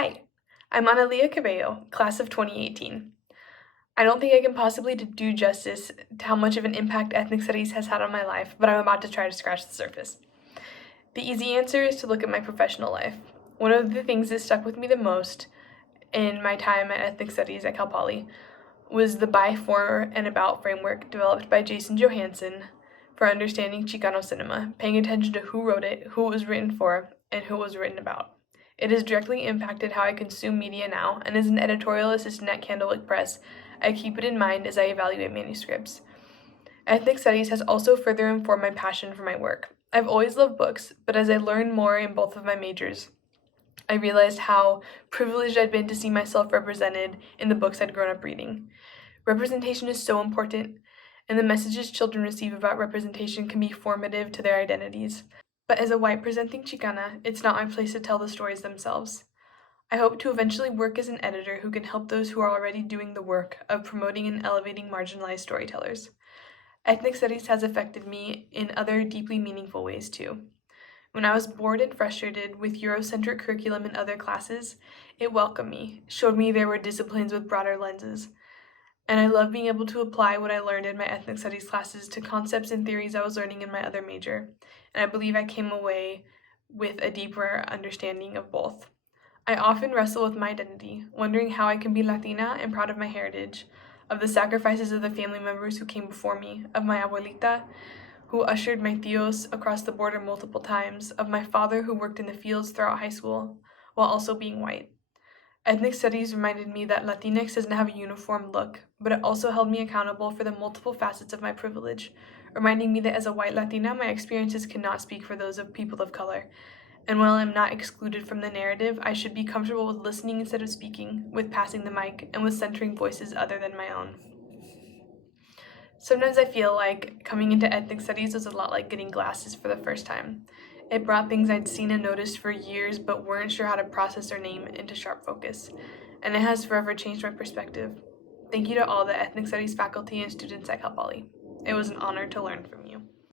Hi, I'm Analia Cabello, class of 2018. I don't think I can possibly do justice to how much of an impact ethnic studies has had on my life, but I'm about to try to scratch the surface. The easy answer is to look at my professional life. One of the things that stuck with me the most in my time at ethnic studies at Cal Poly was the by, for, and about framework developed by Jason Johansson for understanding Chicano cinema, paying attention to who wrote it, who it was written for, and who it was written about. It has directly impacted how I consume media now, and as an editorial assistant at Candlewick Press, I keep it in mind as I evaluate manuscripts. Ethnic studies has also further informed my passion for my work. I've always loved books, but as I learned more in both of my majors, I realized how privileged I'd been to see myself represented in the books I'd grown up reading. Representation is so important, and the messages children receive about representation can be formative to their identities. But as a white presenting Chicana, it's not my place to tell the stories themselves. I hope to eventually work as an editor who can help those who are already doing the work of promoting and elevating marginalized storytellers. Ethnic studies has affected me in other deeply meaningful ways too. When I was bored and frustrated with Eurocentric curriculum in other classes, it welcomed me, showed me there were disciplines with broader lenses. And I love being able to apply what I learned in my ethnic studies classes to concepts and theories I was learning in my other major, and I believe I came away with a deeper understanding of both. I often wrestle with my identity, wondering how I can be Latina and proud of my heritage, of the sacrifices of the family members who came before me, of my abuelita, who ushered my tios across the border multiple times, of my father who worked in the fields throughout high school, while also being white. Ethnic studies reminded me that Latinx doesn't have a uniform look, but it also held me accountable for the multiple facets of my privilege, reminding me that as a white Latina, my experiences cannot speak for those of people of color. And while I'm not excluded from the narrative, I should be comfortable with listening instead of speaking, with passing the mic, and with centering voices other than my own. Sometimes I feel like coming into ethnic studies was a lot like getting glasses for the first time. It brought things I'd seen and noticed for years but weren't sure how to process or name into sharp focus, and it has forever changed my perspective. Thank you to all the ethnic studies faculty and students at Cal Poly. It was an honor to learn from you.